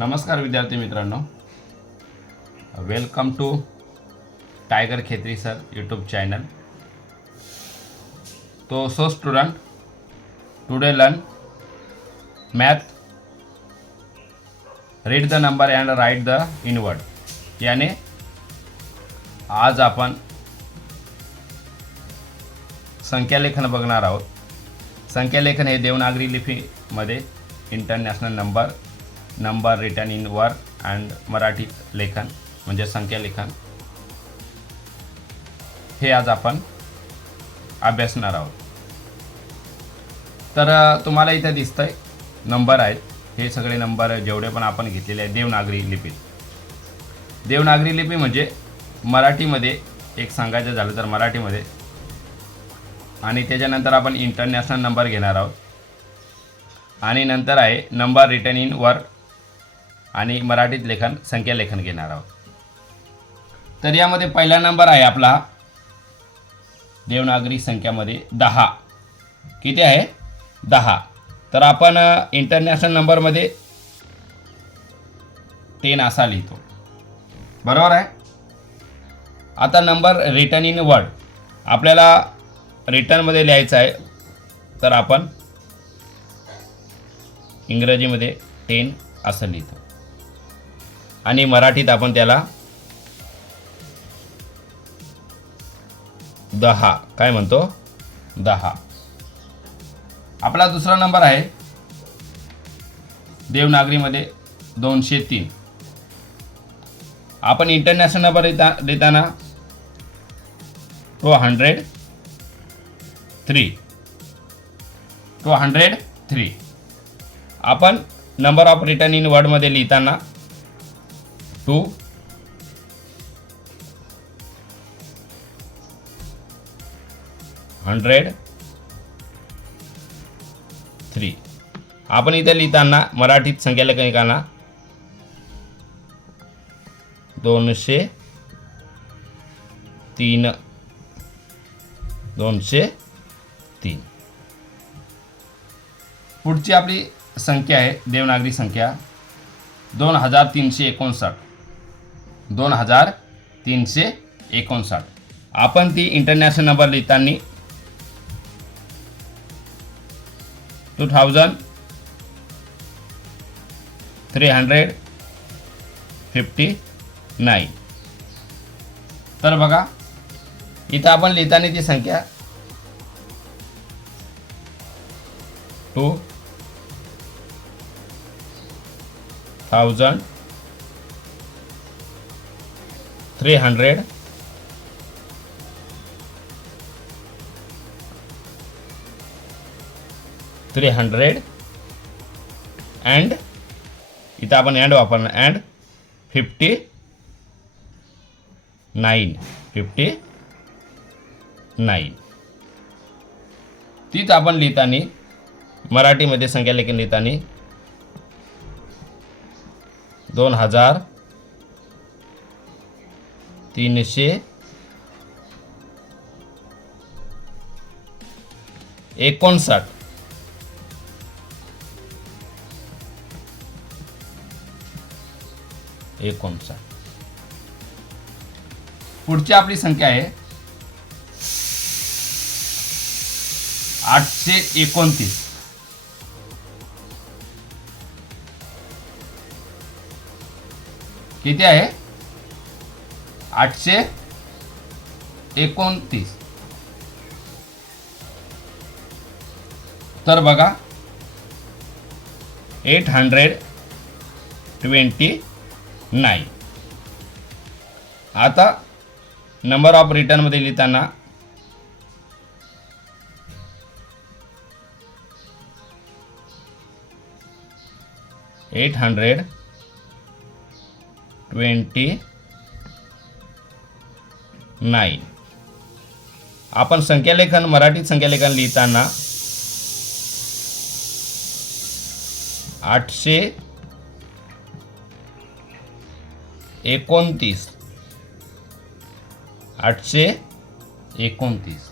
नमस्कार विद्यार्थी मित्रांनो. Welcome to Tiger Khetri sir YouTube channel तो so student today learn math read the number and write the in word याने आज आपण संख्यालेखन बघणार आहोत. संख्यालेखन हे देवनागरी लिपीमध्ये international number number written in word and Marathi लेखन म्हणजे संख्या लेखन. हे आज आपण अभ्यासणार आहोत. तर तुम्हाला इथं दिसतंय नंबर आहेत. हे सगळे नंबर जेवढे पण आपण घेतलेले आहेत देवनागरी लिपीत देवनागरी लिपी म्हणजे मराठीमध्ये एक सांगायचं झालं तर मराठीमध्ये. आणि त्याच्यानंतर आपण इंटरनॅशनल नंबर घेणार आहोत. आणि नंतर आहे नंबर रिटर्न इन वर आणि मराठीत लेखन संख्या लेखन घेणार आहोत. तर यामध्ये पहिला नंबर आहे आपला देवनागरी संख्यामध्ये दहा. किती आहे? दहा. तर आपण इंटरनॅशनल नंबरमध्ये टेन असा लिहितो. बरोबर आहे? आता नंबर रिटर्न इन वर्ड आपल्याला रिटर्नमध्ये लिहायचं आहे तर आपण इंग्रजीमध्ये टेन असं लिहितो. आणि मराठीत आपण त्याला दहा. काय म्हणतो? दहा. आपला दुसरा नंबर आहे देवनागरीमध्ये दोनशे तीन. आपण इंटरनॅशनल नंबर देता देताना two hundred three two hundred three आपण नंबर ऑफ रिटर्न इन वर्डमध्ये लिहिताना टू हंड्रेड थ्री आपण इथे लिहिताना मराठीत संख्यालेखन लिहिताना दोनशे तीन. दोनशे तीन. पुढची आपली संख्या आहे देवनागरी संख्या. दोन हजार तीनशे एकोणसाठ. दोन हजार तीनशे एकोणसाठ. आपण ती इंटरनॅशनल नंबर लिहिताना two thousand three hundred fifty nine तर बघा इथं आपण लिहिताना ती संख्या two thousand three hundred. Three hundred. And इथं आपण अँड वापरणार. And fifty nine fifty nine तीच आपण लिहिताना मराठीमध्ये संख्या लेखन लिहिताना दोन हजार तीनशे. एकोणसाठ. एकोणसाठ. पुढची आपली संख्या आहे. आठशे एकोणतीस. किती आहे? आठशे एकोणतीस. तर बघा एट हंड्रेड ट्वेंटी नाईन आता नंबर ऑफ रिटर्नमध्ये लिहिताना एट हंड्रेड ट्वेंटी नाईन आपण संख्यालेखन मराठीत संख्यालेखन लिहिताना आठशे एकोणतीस. आठशे एकोणतीस.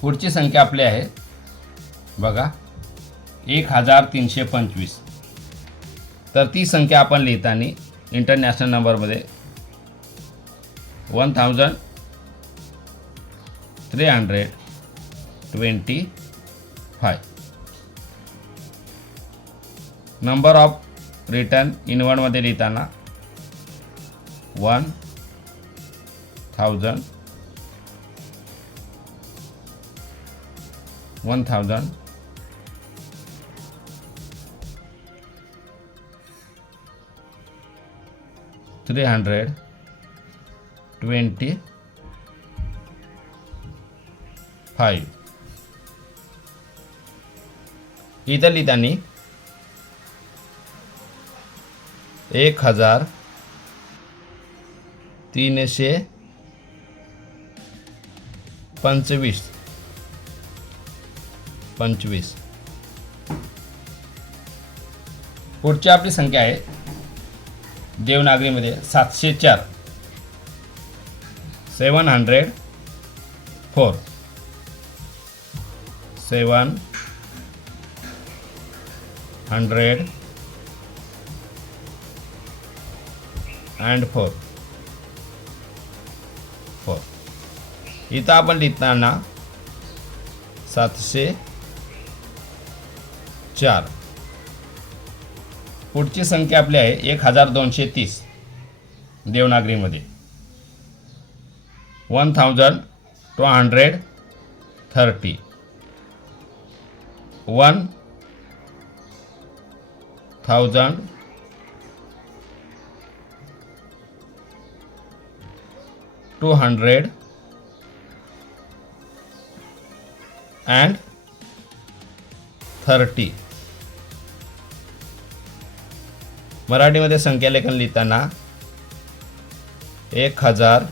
पुढची संख्या आपली आहे. बघा. एक हजार तीनशे पंचवीस. तर ती संख्या आपण लिहिताना इंटरनॅशनल नंबरमध्ये one thousand three hundred twenty five number of written इनवनमध्ये लिहिताना one thousand one thousand three hundred twenty five इथली त्यांनी एक हजार तीनशे पंचवीस. पंचवीस. पुढची आपली संख्या आहे देवनागरीमध्ये सातशे चार seven hundred four. Seven hundred and four. Four. इथं आपण लिहिताना सातशे चार पुढची संख्या आपली आहे एक हजार दोनशे तीस. देवनागरीमध्ये. One thousand two hundred thirty one thousand two hundred and thirty मराठीमध्ये संख्यालेखन लिहिताना एक हजार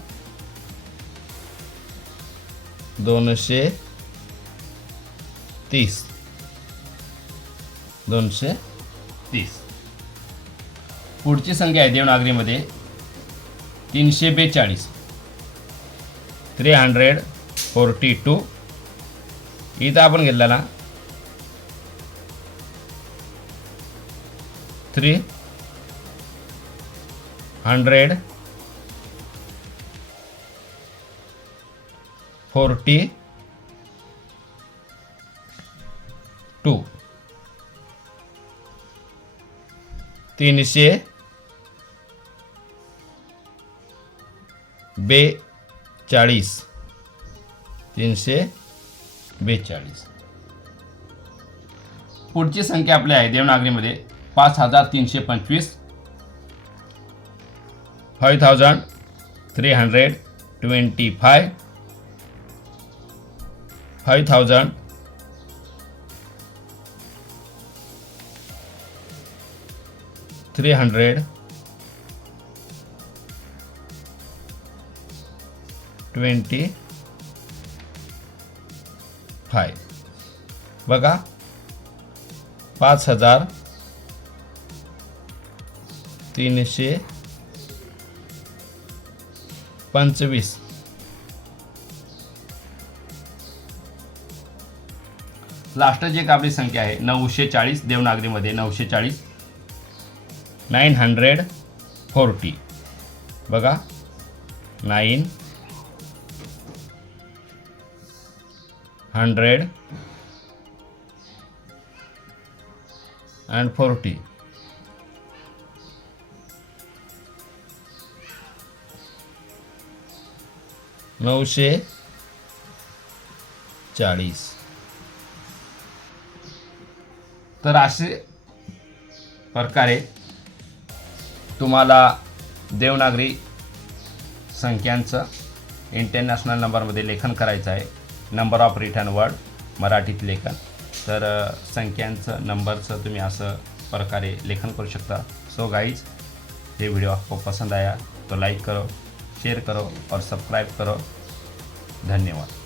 दोनशे तीस. दोनशे तीस. पुढची संख्या आहे देवनागरीमध्ये तीनशे बेचाळीस. Three hundred forty two. इथं आपण घेतलेला थ्री हंड्रेड फोर्टी टू तीनशे बेचाळीस तीनशे बेचाळीस. पुढची संख्या आपली आहे देवनागरीमध्ये पाच हजार तीनशे पंचवीस five thousand three hundred twenty five. Five thousand three hundred twenty five. बघा पाच हजार तीनशे पंचवीस. लास्टची एक आपली संख्या आहे नऊशे चाळीस देवनागरीमध्ये नऊशे चाळीस. नाईन हंड्रेड फोर्टी बघा. नाईन हंड्रेड अँड फोर्टी नऊशे चाळीस. तर असे प्रकारे तुम्हाला देवनागरी संख्यांचं इंटरनॅशनल नंबरमध्ये लेखन करायचं आहे. नंबर ऑफ रिटर्न वर्ड मराठीत लेखन. तर संख्यांचं नंबरचं तुम्ही असं प्रकारे लेखन करू शकता. सो गाईज हे व्हिडिओ आपको पसंद आया तो लाइक करो. शेयर करो और सब्सक्राइब करो। धन्यवाद।